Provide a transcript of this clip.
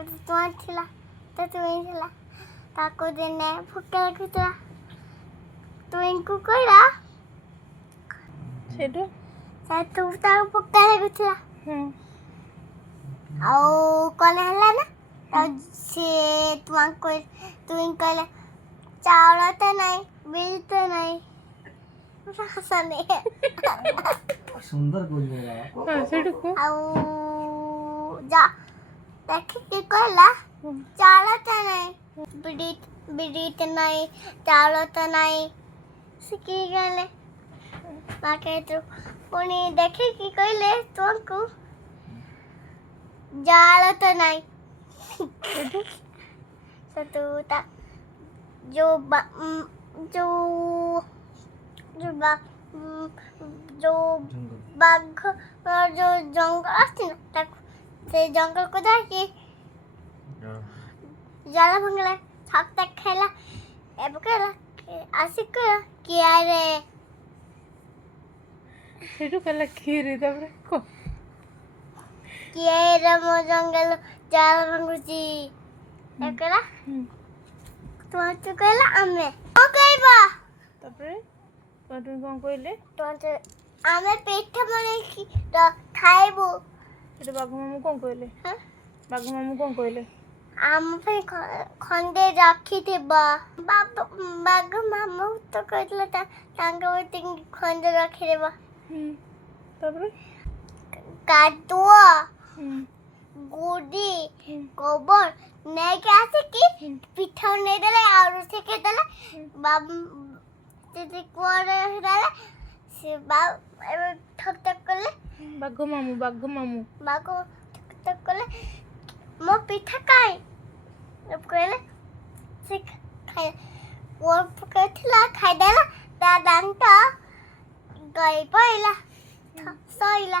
তোমার ছিল তো তুমি ছিল তাকে দিনে ফুটে রাখুଥିଲା তুমি কুকুরা ସେଠୁ ତୁ ତାକୁ ପକା ଲାଗୁଥିଲା ଆଉ କଲେ ହେଲା ନା ଆଉ ସିଏ ତୁମକୁ ତୁଇ କହିଲେ ଚାଉଳ ତ ନାହିଁ ବିଲ୍ ତ ନାହିଁ ହସନି ସୁନ୍ଦର କହିଲା ସେଠୁ କୁହ ଆଉ ଯା ଦେଖିକି କହିଲା ଚାଉଳ ତ ନାହିଁ ବିଡ଼ି ତ ନାହିଁ ଚାଉଳ ତ ନାହିଁ ଶିଖିକି ଗଲେ ମାର୍କେଟରୁ ପୁଣି ଦେଖିକି କହିଲେ ତୁମକୁ ଜାଳ ତ ନାହିଁ ସେଠୁ ତା ଯୋଉ ବାଘ ଯୋଉ ଜଙ୍ଗଲ ଅଛି ନା ତାକୁ ସେ ଜଙ୍ଗଲକୁ ଯାଇକି ଜାଳ ଭାଙ୍ଗିଲା ଛାତ ଖାଇଲା ଏବେ କହିଲା ଆସିକି କିଏ ରେ ସେଠୁ କହିଲା କ୍ଷୀରି ତାପରେ କୁହ କିଏ ରେ ମୋ ଜଙ୍ଗଲ ଜାଳ ଭାଙ୍ଗୁଛି ଏବେ କହିଲା ତୁମେ କହିଲା ଆମେ କଣ କହିବା ତାପରେ ତୁମେ କ'ଣ କହିଲେ ଆମେ ପିଠା ବନେଇକି ଖାଇବୁ ସେଠୁ ବାଘ ମାମୁଁ କ'ଣ କହିଲେ ବାଘ ମାମୁଁ କ'ଣ କହିଲେ ଆମ ପାଇଁ ଖଣ୍ଡେ ରଖିଥିବ ବାଘ ମାମୁଁ ତ କହିଥିଲେ ତାଙ୍କ ପାଇଁ ଖଣ୍ଡେ ରଖିଦେବ ତାପରେ କାଦୁଅ ଗୁଡ଼ି ଗୋବର ନେଇକି ଆସିକି ପିଠା ନେଇଦେଲେ ଆଉ ରୋଷେଇ କରିଦେଲେ ଯଦି କୁଆଡ଼େ ଦେଲେ ସେ ଏବେ ଠକ୍ ଠକ୍ କଲେ ବାଘ ମାମୁଁ ବାଘ ଠକ୍ ଠକ୍ କଲେ ମୋ ପିଠା କାଇଁ କହିଲେ ସେ ପକାଇଥିଲା ଖାଇଦେଲା ତା ଦାନ୍ତ ଗଳି ପଡ଼ିଲା ସଇଲା